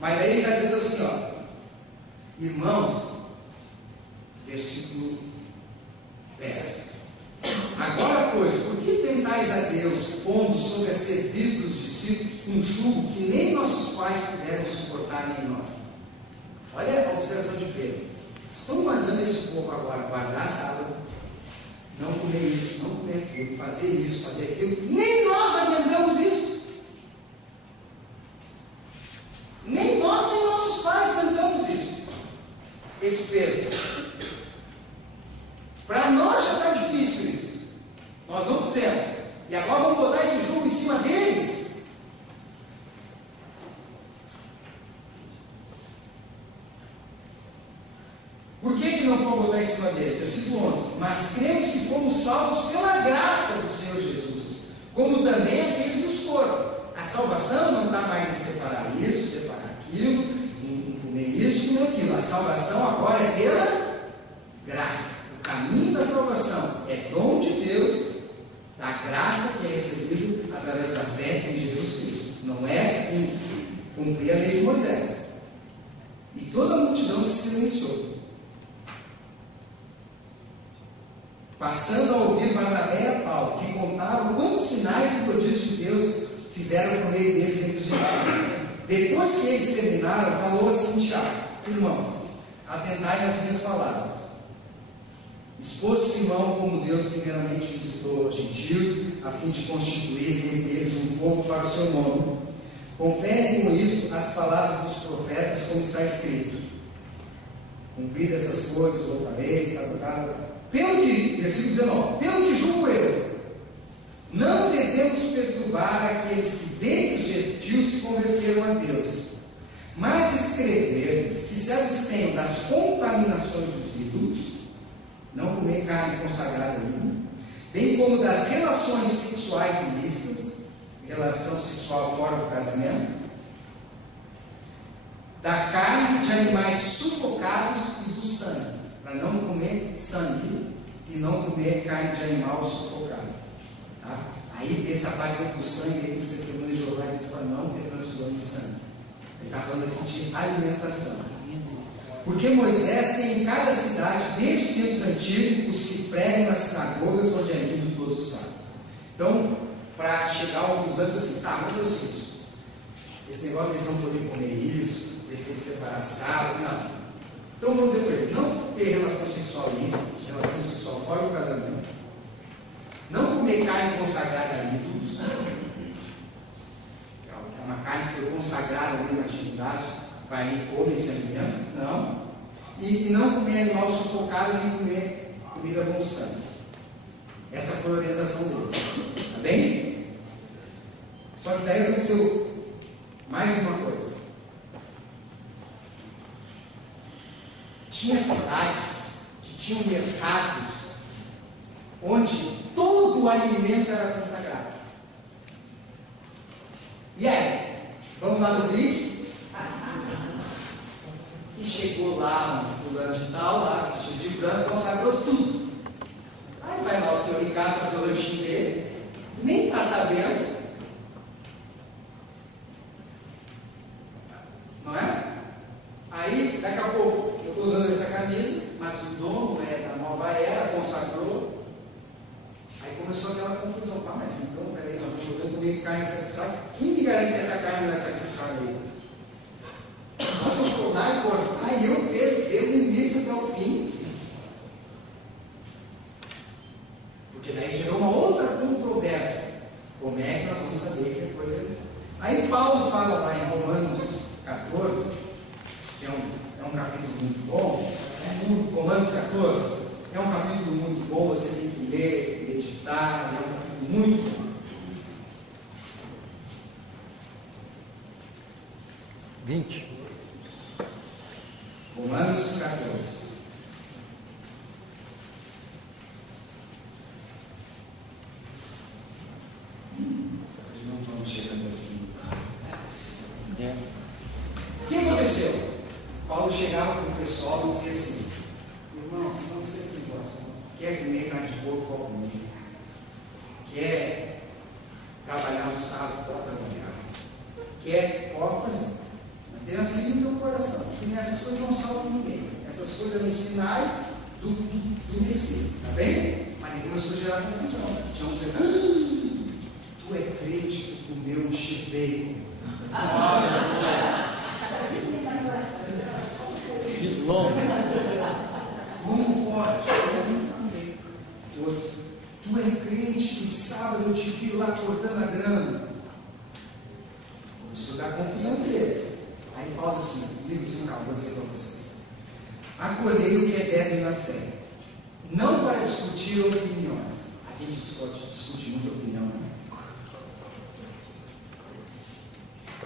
Mas daí ele está dizendo assim: irmãos, versículo 10. Agora, pois, por que tentais a Deus, pondo sobre a cerviz dos discípulos um jugo que nem nossos pais puderam suportar, nem nós? Olha a observação de Pedro. Estão mandando esse povo agora guardar sábado, não comer isso, não comer aquilo, fazer isso, fazer aquilo. Nem nós aguentamos isso. Nem nós, nem nossos pais aguentamos isso. Esse Pedro. Para nós já está difícil isso. Nós não fizemos. E agora vamos botar esse jugo em cima deles. Por que não pode botar em cima deles? Versículo 11. Mas cremos que fomos salvos pela graça do Senhor Jesus, como também aqueles os foram. A salvação não está mais em separar isso, separar aquilo, em comer isso, comer aquilo. A salvação agora é pela graça. O caminho da salvação é dom de Deus, da graça que é recebido através da fé em Jesus Cristo. Não é em cumprir a lei de Moisés. E toda a multidão se silenciou, passando a ouvir Barnabé e Paulo, que contavam quantos sinais e prodígios de Deus fizeram por meio deles entre os gentios. Depois que eles terminaram, falou assim Tiago: irmãos, atentai nas minhas palavras. Expôs Simão como Deus primeiramente visitou os gentios, a fim de constituir entre eles um povo para o seu nome. Confere com isso as palavras dos profetas, como está escrito: cumpridas essas coisas, voltarei, pelo que, versículo 19, pelo que julgo eu, não devemos perturbar aqueles que dentre os gentios se converteram a Deus, mas escrever-lhes que se abstenham das contaminações dos ídolos, não comer carne consagrada a ídolo, bem como das relações sexuais ilícitas, relação sexual fora do casamento, da carne de animais sufocados e do sangue, para não comer sangue e não comer carne de animal sufocado. Tá? Aí, essa parte do sangue, aí, os testemunhos de Jeová dizem para não ter transfusão de sangue. Ele está falando aqui de alimentação. Porque Moisés tem em cada cidade, desde tempos antigos, os que pregam nas sinagogas onde é lido todos os sábados. Então, para chegar a alguns anos assim, tá, vamos ver o seguinte: esse negócio de eles não poderem comer isso, eles têm que separar sábado, não. Então vamos dizer para eles: não ter relação sexual ilícita, relação sexual fora do casamento, não comer carne consagrada a ídolos, é uma carne que foi consagrada ali numa atividade, para ir comer esse alimento, não. E não comer animal sufocado, nem comer comida com sangue. Essa foi a orientação dele. Tá bem? Só que daí aconteceu mais uma coisa. Tinha cidades que tinham mercados onde todo o alimento era consagrado. E aí? Vamos lá no Big? E chegou lá um fulano de tal, lá, vestido de branco, consagrou tudo. Aí vai lá o senhor Ricardo fazer o lanchinho dele, nem está sabendo, não é? Aí, daqui a pouco, eu estou usando essa camisa, mas o dono da nova era consagrou. Aí começou aquela confusão. Ah, mas então, peraí, nós estamos botando comer carne sacrificada. Quem me garante que essa carne não é sacrificada aí? Nós vamos cortar e cortar e eu ver desde o início até o fim. Porque daí gerou uma outra controvérsia. Como é que nós vamos saber que a coisa é. Aí Paulo fala lá em Romanos 14, que é um capítulo muito bom. Romanos 14 é um capítulo muito bom, você tem que ler, meditar, é um capítulo muito bom. 20. Romanos 14. Hoje não vamos chegar até o fim. O que aconteceu? Paulo chegava com o pessoal e dizia assim: irmãos, não sei esse negócio. Quer comer carne de porco, pode comer. Quer trabalhar no sábado, pode trabalhar. Pode fazer. Tenha fé no teu coração, que essas coisas não salvam ninguém. Essas coisas eram sinais do Messias, tá bem? Mas aí começou a gerar confusão. Tinha um dizendo: tu é crente, tu comeu um X-Bacon. X-Long. Como pode? Tu é crente, que sábado eu te vi lá cortando a grama. Começou a dar confusão entre eles. Aí Paulo diz assim: amigos, vou dizer para vocês. Acolhei o que é débil na fé, não para discutir opiniões. A gente discute muita opinião, né?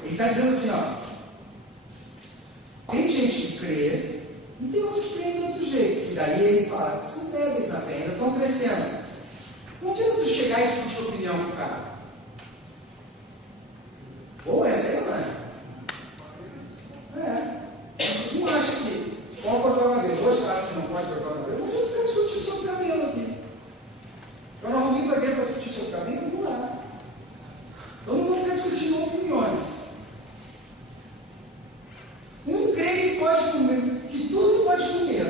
Ele está dizendo assim, tem gente que crê e tem outros que creem de outro jeito. Que daí ele fala: são débeis na fé, ainda estão crescendo. Não adianta tu chegar e discutir opinião com o cara. Ou é sério, não é? Um acha que pode cortar o cabelo, outro acha que não pode cortar o cabelo. Não adianta ficar discutindo sobre o cabelo aqui. Eu não vou vir para a igreja para discutir sobre o cabelo, não dá. Eu não vou ficar discutindo opiniões. Um crê que pode comer, que tudo pode comer.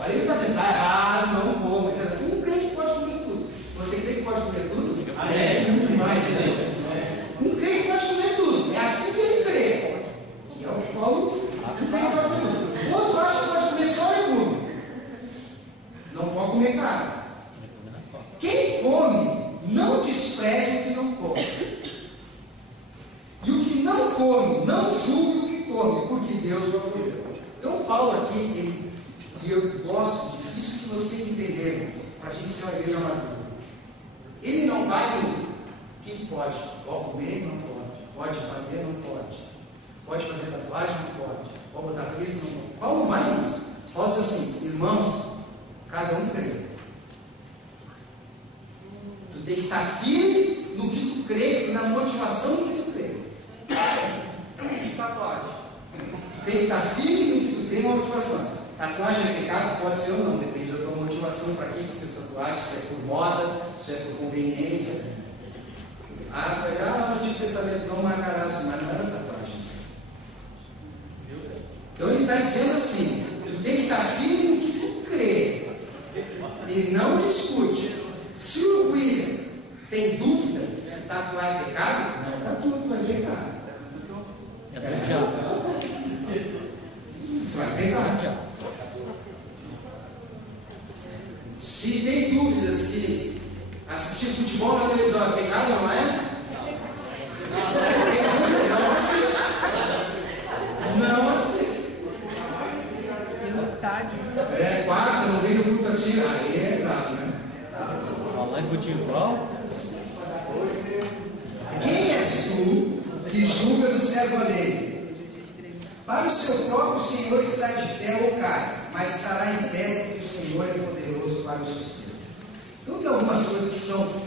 Olha, ele está dizendo: está errado, não como. Um não julgue o que come, porque Deus o acolheu. Então, Paulo aqui, e eu gosto disso, isso que você tem que entender, para a gente ser uma igreja madura. Ele não vai no que pode, pode comer, não pode fazer, não pode fazer tatuagem, não pode botar piercing, não pode. Paulo não vai nisso. Paulo diz assim: irmãos, cada um crê. Tu tem que estar firme no que tu crê e na motivação do que tu crê. E tatuagem? Tem que estar firme no que tu crê e na motivação. Tatuagem é pecado? Pode ser ou não, depende da tua motivação. Para quem tu fez tatuagem, se é por moda, se é por conveniência. Mas no Antigo Testamento não marcarás, mas não era tatuagem. Então ele está dizendo assim: tu tem que estar firme no que tu crê e não discute. Se o William tem dúvida se tatuar é pecado, não tatua, tu vai pecar. É do diabo. Tu vai pecar. Se tem dúvida se assistir futebol na televisão é pecado, não é? Não assiste. Não assiste. E no estádio. Quarta, não vem no grupo assim. Aí é brabo, né? Falar em futebol. Quem és tu que julgas o servo alheio? Para o seu próprio Senhor está de pé ou cai, mas estará em pé porque o Senhor é poderoso para o sustento. Então tem algumas coisas que são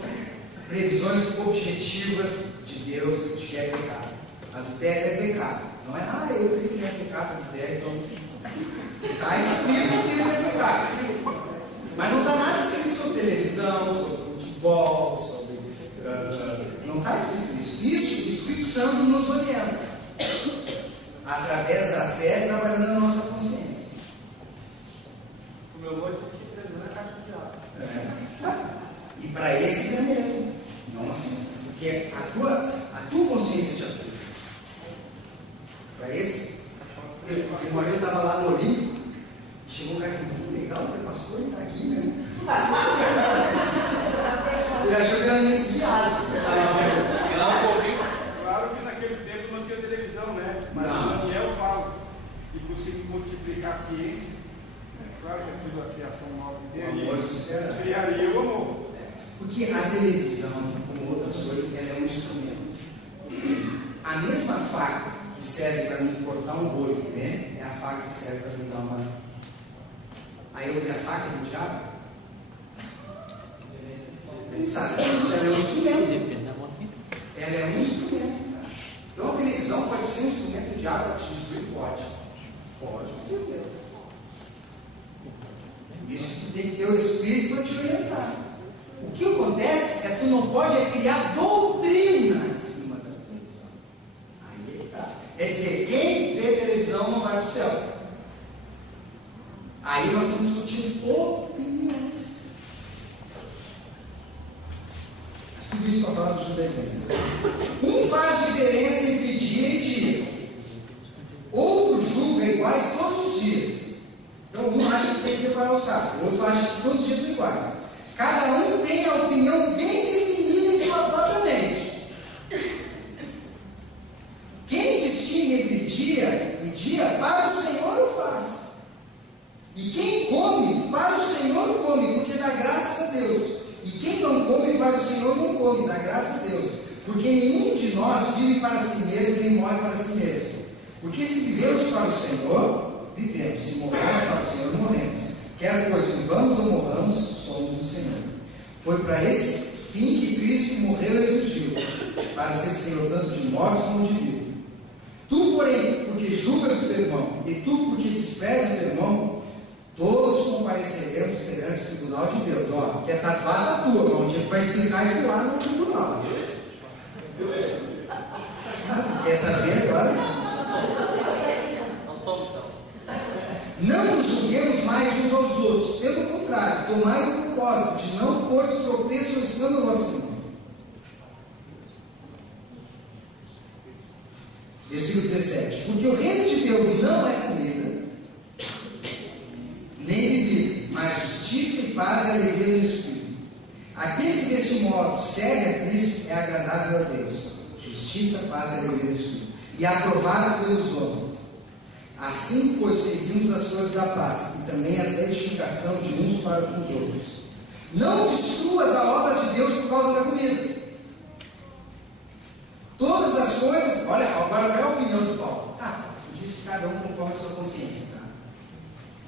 previsões objetivas de Deus de que é pecado. Adultério é pecado. Não é, eu creio que não é pecado adultério, então está escrito que não é pecado. Mas não está nada escrito sobre televisão, sobre futebol, sobre. Não está escrito isso. Isso o Espírito Santo nos orienta. Através da fé, trabalhando na nossa consciência. O meu avô disse que televisão é caixa de diabo. E para esses é mesmo. Não assista. Porque a tua consciência te acusa. Para esse. Uma vez eu estava lá no Olimpo, chegou um cara assim: legal, o pastor está aqui, né? Ele achou que era meio desviado. Claro que naquele tempo não tinha televisão, né? Mas Não. Daniel fala que conseguir multiplicar a ciência. Claro que é tudo a criação nova dele. Esfriaria o amor. Porque a televisão, como outras coisas, ela é um instrumento. A mesma faca que serve para mim cortar um bolo, né? É a faca que serve para mim dar uma. Aí eu usei a faca do diabo. Ele sabe, ela é um instrumento. Depende da mão que. Ela é um instrumento. Então a televisão pode ser um instrumento do diabo para te destruir? Pode. Pode, com certeza. Por isso que tu tem que ter o Espírito para te orientar. O que acontece é que tu não pode criar doutrina em cima da televisão. Aí é que tá. É dizer, quem vê televisão não vai para o céu. Aí nós estamos discutindo opiniões. Mas tudo isso para falar dos judaizantes. Um faz diferença entre dia e dia. Outro julga iguais todos os dias. Então um acha que tem que separar o saco, o outro acha que todos os dias são iguais. Cada um tem a opinião bem definida em sua própria mente. Quem distingue entre dia e dia, para o Senhor o faz. E quem come, para o Senhor o come, porque dá graça a Deus. E quem não come, para o Senhor não come, dá graça a Deus. Porque nenhum de nós vive para si mesmo, nem morre para si mesmo. Porque se vivemos para o Senhor, vivemos. Se morremos para o Senhor, morremos. Quer pois vivamos ou morramos, somos do Senhor. Foi para esse fim que Cristo morreu e ressurgiu, para ser Senhor tanto de mortos como de vivos. Tu, porém, porque julgas o teu irmão, e tu, porque desprezas o teu irmão, todos compareceremos perante o tribunal de Deus. Ó, quer tatuar, tatua, mas um dia tu vai explicar isso lá no tribunal. Tu quer saber agora? Não nos julguemos mais uns aos outros, pelo contrário, tomai o propósito de não pôr tropeço ou escândalo no vosso irmão. Versículo 17. Porque o reino de Deus não é comida, nem bebida, mas justiça e paz e alegria no Espírito. Aquele que desse modo serve a Cristo é agradável a Deus. Justiça, paz e alegria no Espírito. e aprovado pelos homens. Assim, pois, seguimos as coisas da paz e também as da edificação de uns para com os outros. Não destruas a obra de Deus por causa da comida. Todas as coisas, olha, agora qual é a opinião de Paulo? Tu diz que cada um conforme a sua consciência, tá?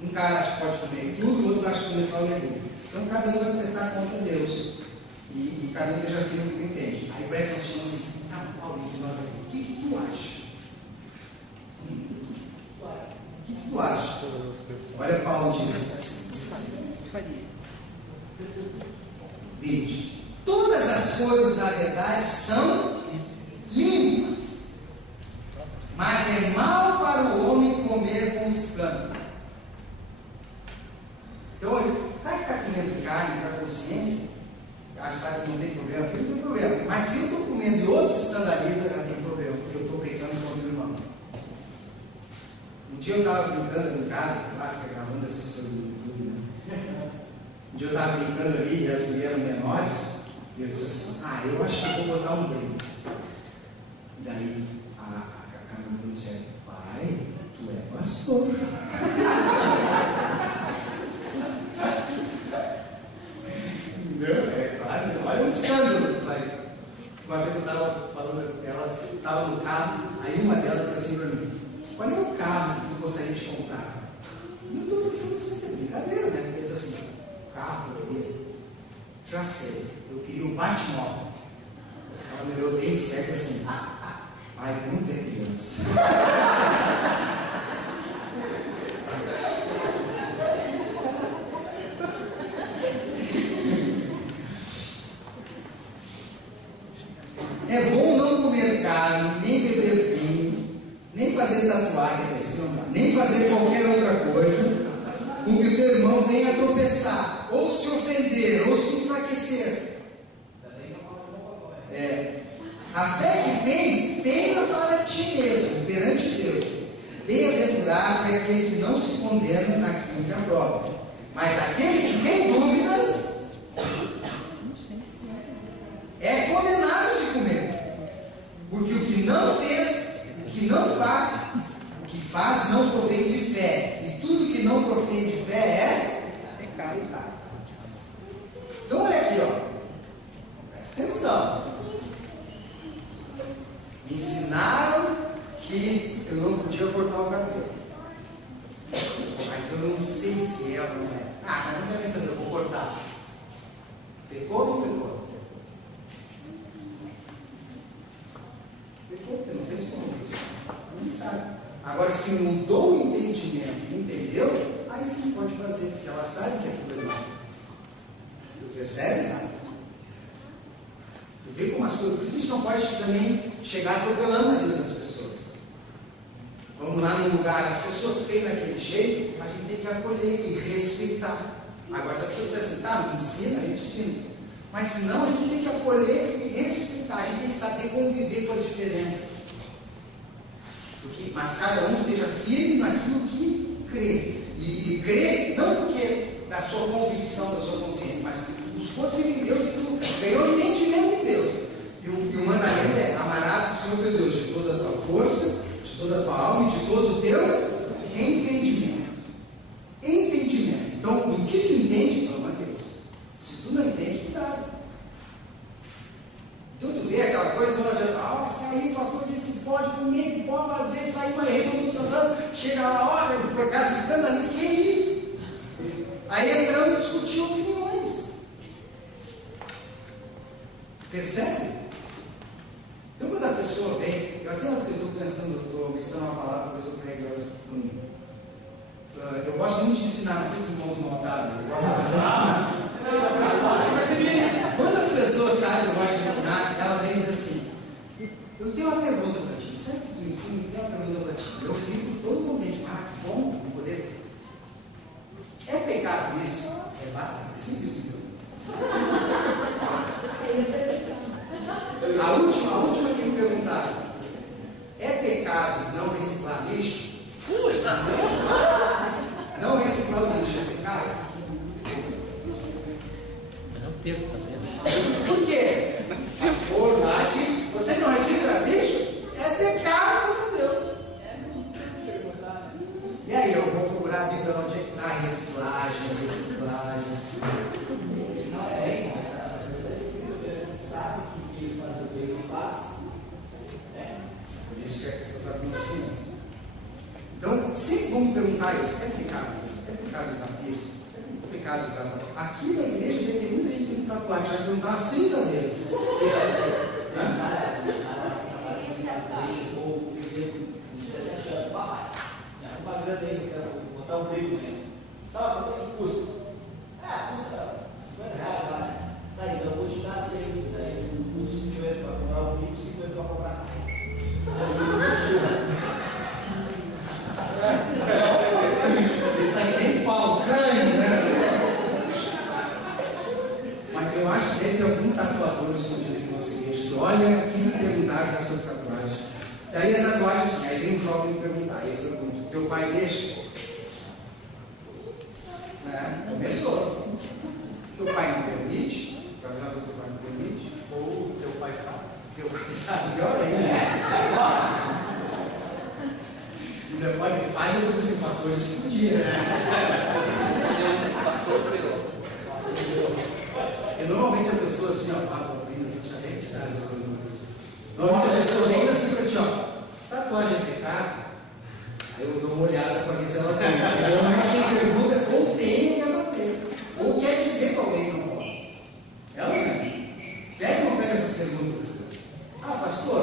Um cara acha que pode comer tudo, outros acham que comer só o legume. Então cada um vai prestar conta a Deus. E cada um esteja firme no que entende. Aí parece que nós chamamos assim, Paulo, entre nós aqui, o que tu acha? O que tu acha? Olha, Paulo diz. 20. Todas as coisas, na verdade, são limpas, mas é mal para o homem comer com escândalo. Então, o cara que está comendo carne para a consciência, sabe que não tem problema, porque não tem problema. Mas se eu estou comendo e outros se escandalizam, já tem problema, porque eu estou pecando contra o irmão. Um dia eu estava brincando em casa, fica gravando essas coisas no YouTube, né? Um dia eu estava brincando ali e as mulheres eram menores, e eu disse assim, eu acho que eu vou botar um brinco. E daí a Cacá me disse, pai, tu é pastor. Entendeu? É claro, olha um escândalo. Uma vez eu estava falando, elas estavam no carro, aí uma delas disse assim para mim, qual é o carro que tu gostaria de comprar? E eu estou pensando assim, é brincadeira, né? Porque eu disse assim, o carro que eu queria, já sei, eu queria o Batmóvel. Ela me olhou bem sério e disse assim, pai, muito é criança. É bom não comer carne, nem beber vinho, nem fazer tatuagem, quer dizer, isso não dá, nem fazer qualquer outra coisa, com que o teu irmão venha a tropeçar, ou se ofender, ou se enfraquecer. A fé que tens, tenha para ti mesmo, perante Deus. Bem-aventurado é aquele que não se condena naquilo que aprova. Mas aquele que tem dúvidas é condenado se comer. Porque o que não fez, o que não faz, o que faz não provém de fé. E tudo que não provém de fé é pecado. Então olha aqui, presta atenção. Me ensinaram que eu não podia cortar o cabelo. Mas eu não sei se é ou não é. Mas não quero saber, eu vou cortar. Pecou ou não pecou? Pecou porque não fez como fez. Nem sabe. Agora, se mudou o entendimento e entendeu, aí sim pode fazer, porque ela sabe que aquilo é mal. Tu percebe? Tu vê como as coisas. Por isso a gente não pode também chegar atropelando a vida das pessoas. Vamos lá num lugar, as pessoas têm daquele jeito, a gente tem que acolher e respeitar. Agora, se a pessoa disser assim, me ensina, a gente ensina. Mas se não, a gente tem que acolher e respeitar. A gente tem que saber conviver com as diferenças. Mas cada um esteja firme naquilo que crê. E crê não porque da sua convicção, da sua consciência, mas porque buscou aquilo em Deus e tu ganhou entendimento em Deus. E o mandamento é: amarás o Senhor teu Deus de toda a tua força, de toda a tua alma e de todo o teu entendimento. Entendimento. Então, o que tu entende, ama a Deus. Se tu não entende, cuidado. Então tu vê aquela coisa, não adianta, sair, o pastor disse que pode comer, que pode fazer, sair uma revolucionando, chega lá, olha, por acaso escandaliza, que é isso? Aí entramos e discutimos opiniões. Percebe? Então quando a pessoa vem, eu estou pensando, eu estou ministrando uma palavra, depois eu prego ela comigo. Eu gosto muito de ensinar, não sei se os irmãos notaram, eu gosto bastante de ensinar. Quando as pessoas sabem que eu gosto de ensinar, elas vêm dizer assim: eu tenho uma pergunta para ti, sabe que tu ensina? Eu tenho uma pergunta para ti. Eu fico todo contente, que bom, não poder. É pecado isso? É batata, é simples, viu? A última que me perguntaram: é pecado não reciclar lixo? Não reciclar o lixo é pecado? Por quê? Pastor lá diz: você não recicla lixo? É pecado Por isso que é a questão da consciência. Então, sempre vamos perguntar isso: é pecado isso? É pecado usar piercing? É pecado usar. Aqui na igreja deve ter muita gente que tem tatuagem, já perguntar umas 30 vezes. Uma grana aí, eu quero botar um brinco nele. Tá, quanto é que custa? Custa R$50, vai. Tá aí, então eu vou te dar 100. Daí eu uso 50 para comprar o brinco, 50 para comprar a saia. Isso aí tem pau, ganho, né? Mas eu acho que deve ter algum tatuador escondido aqui na nossa igreja que olha aqui e perguntar para a sua tatuagem. Daí a tatuagem assim, aí vem um jovem me perguntar, aí eu pergunto: teu pai deixa? Começou. Teu pai não permite? Vai fazer uma coisa que teu pai não permite? Ou teu pai sabe. Teu pai sabe, pior ainda. Ainda pode fazer, eu vou dizer assim, pastor, isso não podia. E normalmente a pessoa assim, ó, abrindo, a gente até tirar essas coisas. Normalmente a pessoa vem assim pra ti, ó, tatuagem é pecado? Aí eu dou uma olhada para ver se ela tem. Normalmente quem pergunta ou tem ou quer fazer. Ou quer dizer para alguém que não pode. Ela não é. Pega ou não pega essas perguntas? Pastor,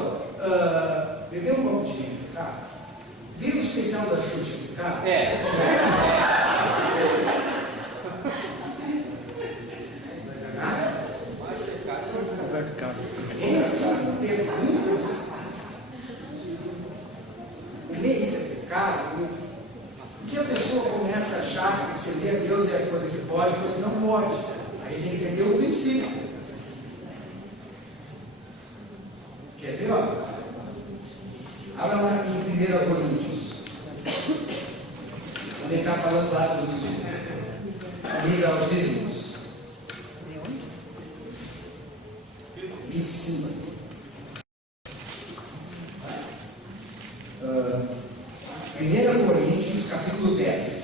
beber um copo de vinho é pecado? Viva o especial da Xuxa é pecado? Essas perguntas, comer isso é pecado? Porque a pessoa começa a achar que servir a Deus é a coisa que pode, coisa que não pode. Aí a gente tem que entender o princípio. Quer ver? Abra lá em 1 Coríntios. Quando ele está falando lá do amigo aos irmãos. 25. 1 Coríntios, capítulo 10.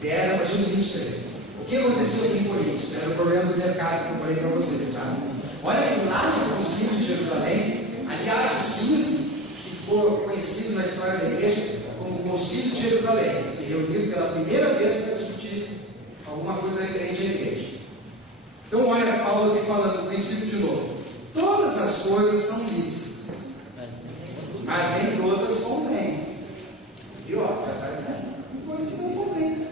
10 a partir do 23. O que aconteceu aqui em Coríntios? Era o problema do mercado que eu falei para vocês, tá? Olha que lá no Concílio de Jerusalém, ali Atos 15, se for conhecido na história da igreja como Concílio de Jerusalém, se reuniram pela primeira vez para discutir alguma coisa referente à igreja. Então olha Paulo aqui falando no princípio de novo. Todas as coisas são lícitas, mas nem todas convêm. Viu? Já está dizendo. Tem coisa que não convém.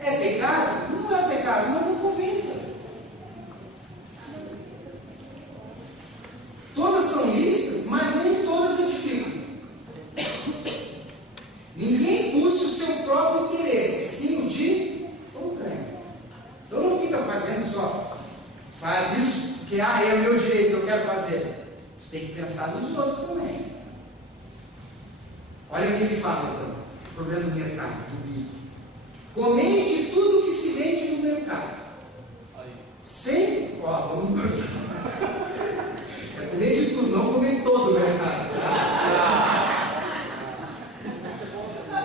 É pecado? Não é pecado, mas não convém fazer. Todas são lícitas, mas nem todas edificam. Ninguém busca o seu próprio interesse, sim o de outrem. Então não fica fazendo só, faz isso, porque é o meu direito, eu quero fazer. Você tem que pensar nos outros também. Olha o que ele fala então, o problema do mercado, do bico. Comente tudo que se vende no mercado. Sem, vamos é comer de tudo, não comer todo o mercado. Tá?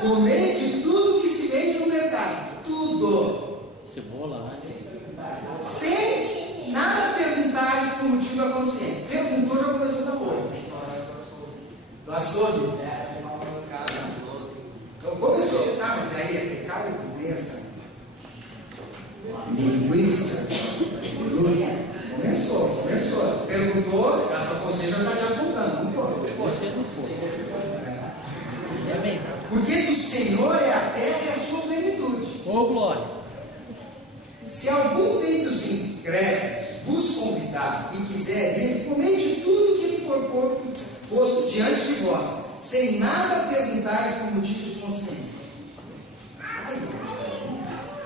Comente tudo que se vende no mercado. Tudo. Cebola, Sem nada perguntares por motivo da consciência. Perguntou, já começou a dar boa. Do açougue. Então começou. Tá, mas aí é pecado comer essa linguiça. Começou. Perguntou, a tua consciência já está te apontando. Não pode. Você não pode. É bem. Porque do Senhor é a terra e a sua plenitude. Ô, glória. Se algum dentre os incrédulos vos convidar e quiser vir, comente tudo que lhe for posto diante de vós, sem nada perguntar por motivo de consciência.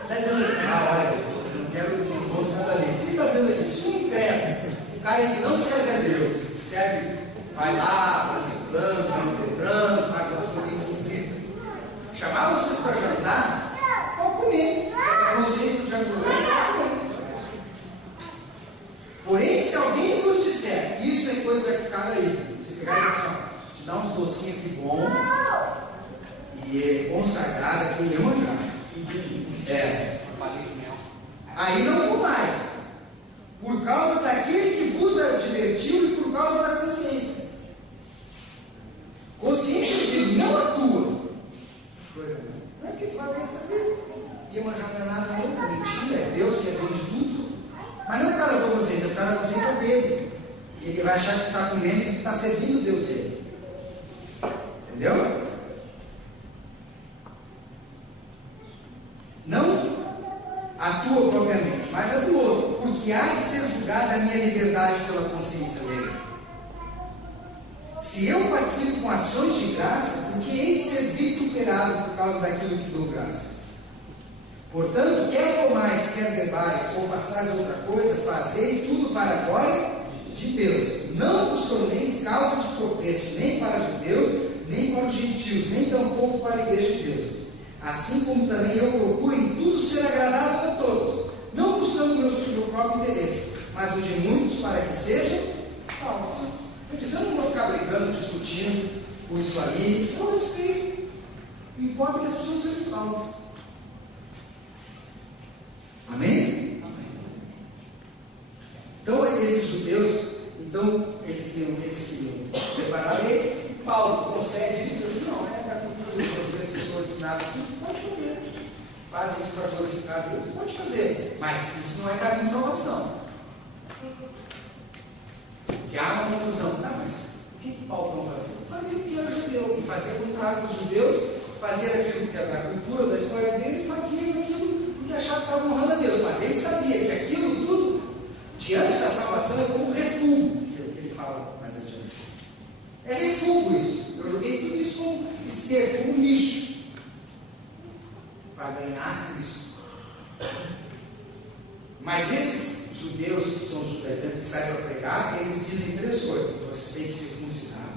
Está dizendo, olha, eu não quero que os bons escandalizem. Ele está dizendo aqui, se um incrédulo, o cara que não serve a Deus, serve, vai lá, participando, faz umas coisas esquisitas, chamar vocês para jantar, pode comer. Se a consciência do jantar pode comer. Porém, se alguém vos disser, isso é coisa sacrificada aí, você pegar e dizer assim, ó, te dá uns docinhos aqui bom, e é consagrado aqui em Iemanjá. Aí não vou mais. tocar na consciência dele. E ele vai achar que tu está comendo e que tu está servindo o Deus dele. Entendeu? Não a tua propriamente, mas a do outro. Porque há de ser julgada a minha liberdade pela consciência dele. Se eu participo com ações de graça, porque hei de ser vituperado por causa daquilo que dou graças. Portanto, quer comais, quer bebais, ou façais outra coisa, fazei tudo para a glória de Deus. Não vos torneis causa de tropeço, nem para judeus, nem para os gentios, nem tampouco para a igreja de Deus. Assim como também eu procuro em tudo ser agradável a todos, não buscando o meu próprio interesse, mas o de muitos para que sejam salvos. Eu disse, eu não vou ficar brigando, discutindo com isso ali, eu respeito. O que importa é que as pessoas sejam salvas. Amém? Então, esses judeus, eles queriam separar ele. Paulo concede e diz assim: não, é da cultura de vocês, vocês foram ensinados assim, pode fazer. Fazem isso para glorificar a Deus, pode fazer. Mas isso não é caminho de salvação. Porque há uma confusão. Tá, mas o que Paulo não fazia? Fazia o que era judeu, e fazia muito claro com os judeus, fazia aquilo que era da cultura, da história dele, e fazia aquilo que achava que estava honrando a Deus. Mas ele sabia que aquilo tudo, diante da salvação, é como um refúgio, que ele fala mais adiante. É refúgio isso. Eu joguei tudo isso como esterco, como lixo, para ganhar Cristo. Mas esses judeus, que são os judaizantes que saem para pregar, eles dizem três coisas: vocês têm que circuncidar,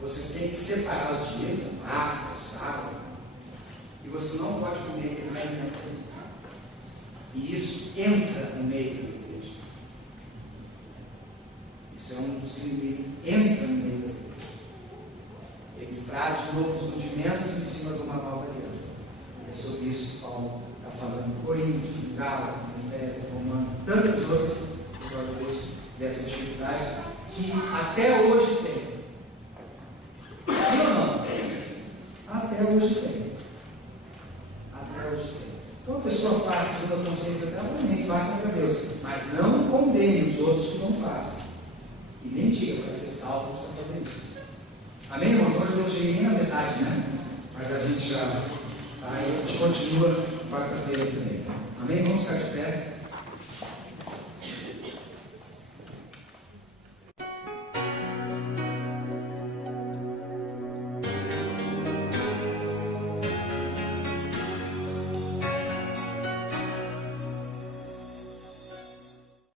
vocês têm que separar os dias da Páscoa, o sábado, e você não pode comer aqueles alimentos ali. E isso entra no meio das igrejas. Isso é um dos inimigos, entra no meio das igrejas. Eles trazem de novo os rudimentos em cima de uma nova aliança. É sobre isso que Paulo está falando em Coríntios, em Gálatas, em Efésios, em Romanos, tantas outras, por causa dessa dificuldade que até hoje tem. Sim ou não? Até hoje tem. Até hoje tem. Então a pessoa faz segundo a consciência dela, também faça para Deus, mas não condene os outros que não fazem. E nem diga para ser salvo, precisa fazer isso. Amém, irmãos? Hoje eu não cheguei nem na metade, né? Mas a gente já. Aí a gente continua quarta-feira que vem. Amém? Vamos ficar de pé.